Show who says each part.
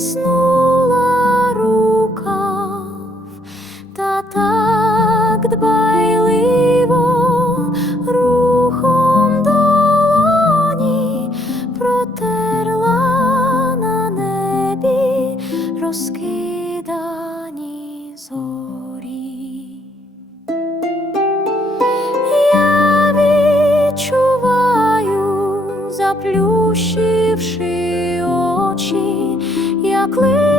Speaker 1: стиснула рукав, та так дбайливо рухом долоні протерла на небі розкидані зорі. Я відчуваю, заплющивши очі, лише